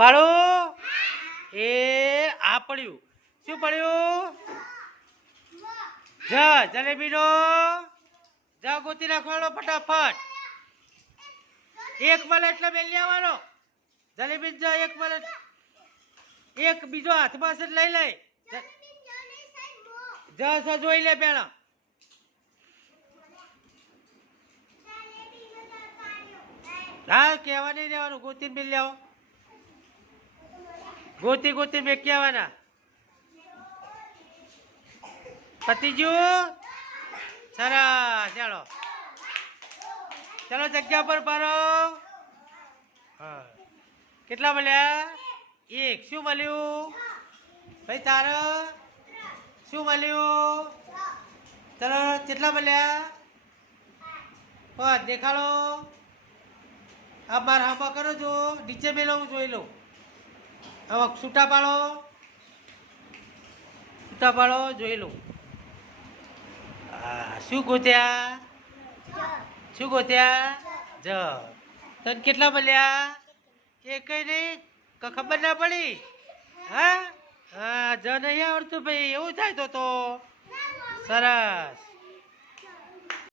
પાડો એ આ પડ્યું. શું પડ્યું? જ, જલેબીનો? જ ગોતી નાખવાનો ફટાફટ. એક મળે એટલે બે લેવાનો. જલેબી જ એક મળે. એક બીજો હાથમાં છે લઈ લઈ. જ જોઈ લે પેલા. હા કહેવા નહીં દેવાનું ગોતી બિલ આવો ગોતી ગોતી મેં કહેવાના પતિજુ, સરસ, ચાલો. ચાલો જગ્યા પર પારો. હા. કેટલા મળ્યા? એક. શું મળ્યું? ભાઈ, તારે? શું મળ્યું? ચાલો, કેટલા મળ્યા? બસ દેખાડો. આ મારા હામાં કરો છો. નીચે મેલો, હું જોઈ લઉં. હવે છૂટા પાડો. છૂટા પાડો, જોઈ લઉં હા શું ગોત્યા? શું ગોત્યા? જ. તને કેટલા મળ્યા? એ કઈ નહીં ખબર ના પડી? હા? હા, જ નહીં આવડતું ભાઈ, એવું થાય તો. સરસ.